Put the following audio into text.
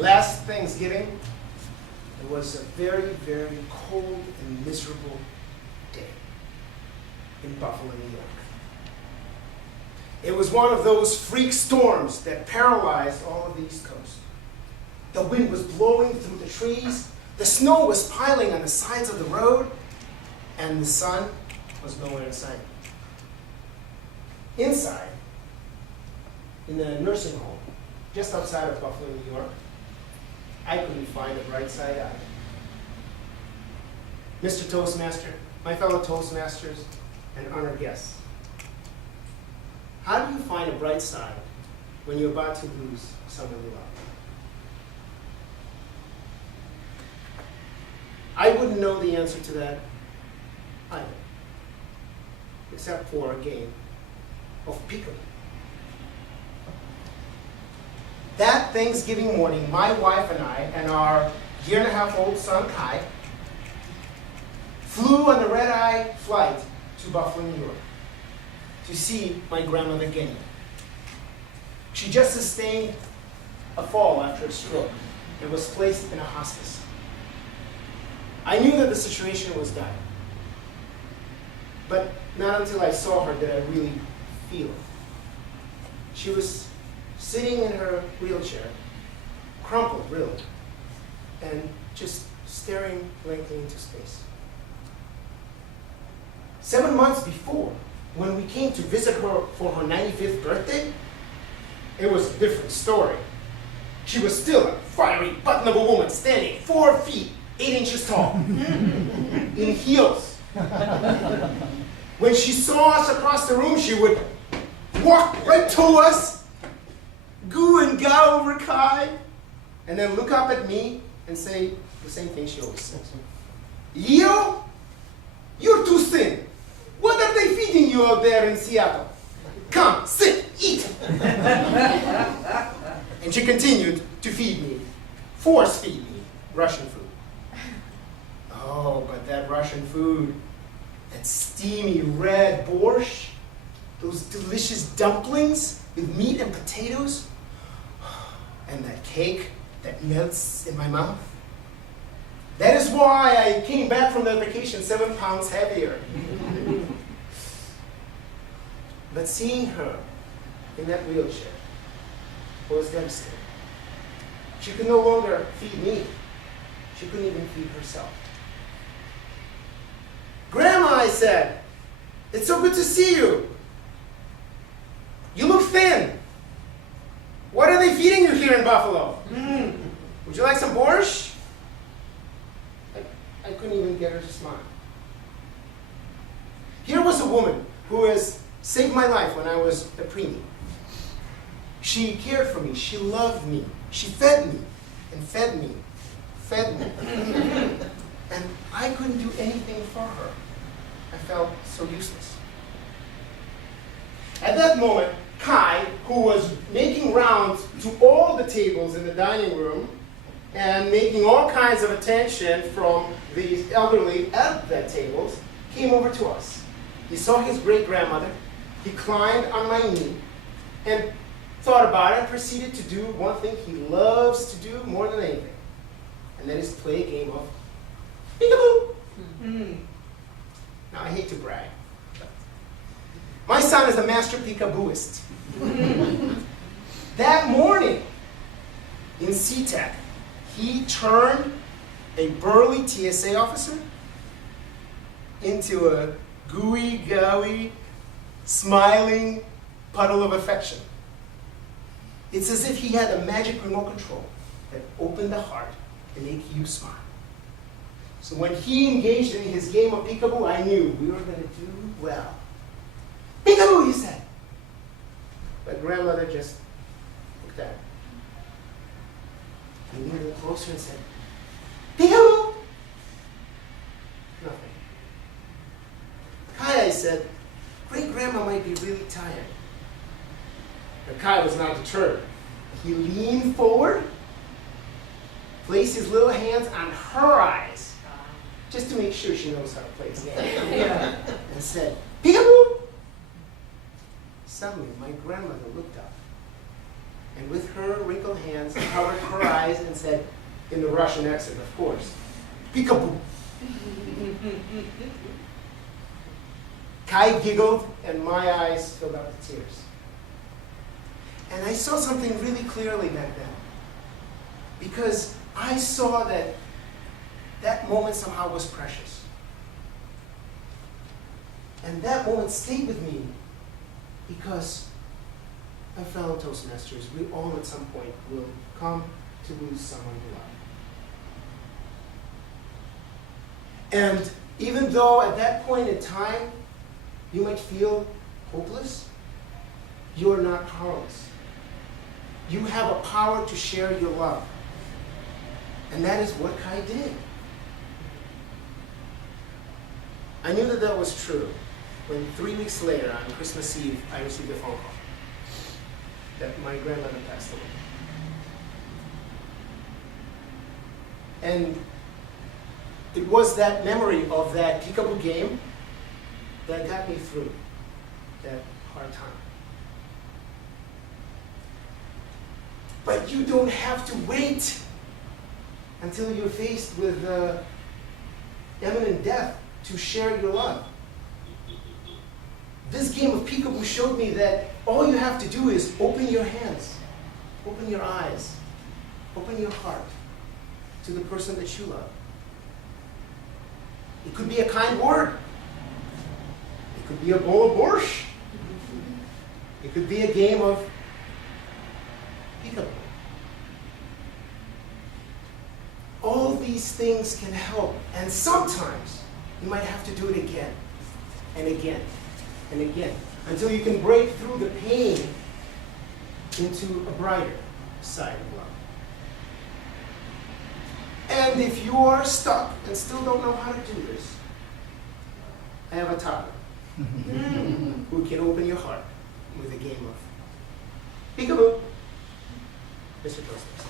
Last Thanksgiving, it was a very, very cold and miserable day in Buffalo, New York. It was one of those freak storms that paralyzed all of the East Coast. The wind was blowing through the trees, the snow was piling on the sides of the road, and the sun was nowhere in sight. Inside, in the nursing home, just outside of Buffalo, New York, I couldn't find a bright side either. Mr. Toastmaster, my fellow Toastmasters, and honored guests, how do you find a bright side when you're about to lose someone you love? I wouldn't know the answer to that either, except for a game of peekaboo. That Thanksgiving morning, my wife and I and our year-and-a-half-old son, Kai, flew on the red-eye flight to Buffalo, New York, to see my grandmother Jenny. She just sustained a fall after a stroke and was placed in a hospice. I knew that the situation was dire, but not until I saw her did I really feel it. She was sitting in her wheelchair, crumpled really, and just staring blankly into space. 7 months before, when we came to visit her for her 95th birthday, it was a different story. She was still a fiery button of a woman, standing 4 feet, 8 inches tall, in heels. When she saw us across the room, she would walk right to us, goo and ga over Kai, and then look up at me and say the same thing she always says. Leo, you're too thin. What are they feeding you out there in Seattle? Come, sit, eat. And she continued to feed me, force feed me, Russian food. Oh, but that Russian food, that steamy red borscht, those delicious dumplings with meat and potatoes, and that cake that melts in my mouth. That is why I came back from that vacation 7 pounds heavier. But seeing her in that wheelchair was devastating. She could no longer feed me. She couldn't even feed herself. Grandma, I said, it's so good to see you. You look thin. What are they feeding you here in Buffalo? Would you like some borscht? I couldn't even get her to smile. Here was a woman who has saved my life when I was a preemie. She cared for me. She loved me. She fed me and fed me, fed me. And I couldn't do anything for her. I felt so useless. At that moment, Kai, who was making rounds to all the tables in the dining room and making all kinds of attention from the elderly at the tables, came over to us. He saw his great-grandmother. He climbed on my knee and thought about it and proceeded to do one thing he loves to do more than anything, and that is play a game of peekaboo. Now, I hate to brag. My son is a master peekabooist. That morning in SeaTac, he turned a burly TSA officer into a gooey, gowy, smiling puddle of affection. It's as if he had a magic remote control that opened the heart and made you smile. So when he engaged in his game of peekaboo, I knew we were going to do well. Peekaboo, he said. But grandmother just looked at him. He leaned a little closer and said, peekaboo! Nothing. Kai, I said, great-grandma might be really tired. But Kai was not deterred. He leaned forward, placed his little hands on her eyes, just to make sure she knows how to play the game, and said, peekaboo! Suddenly, my grandmother looked up, and with her wrinkled hands, covered her eyes and said, in the Russian accent, of course, "Peekaboo." Kai giggled, and my eyes filled up with tears. And I saw something really clearly back then, because I saw that that moment somehow was precious. And that moment stayed with me because my fellow Toastmasters, we all at some point will come to lose someone we love. And even though at that point in time you might feel hopeless, you are not powerless. You have a power to share your love. And that is what Kai did. I knew that that was true when 3 weeks later, on Christmas Eve, I received a phone call that my grandmother passed away. And it was that memory of that peekaboo game that got me through that hard time. But you don't have to wait until you're faced with imminent death to share your love. This game of peekaboo showed me that all you have to do is open your hands, open your eyes, open your heart to the person that you love. It could be a kind word. It could be a bowl of borscht. It could be a game of peekaboo. All these things can help, and sometimes you might have to do it again and again and again until you can break through the pain into a brighter side of love. And if you are stuck and still don't know how to do this, I have a toddler who can open your heart with a game of peekaboo. Mr. Toastmaster.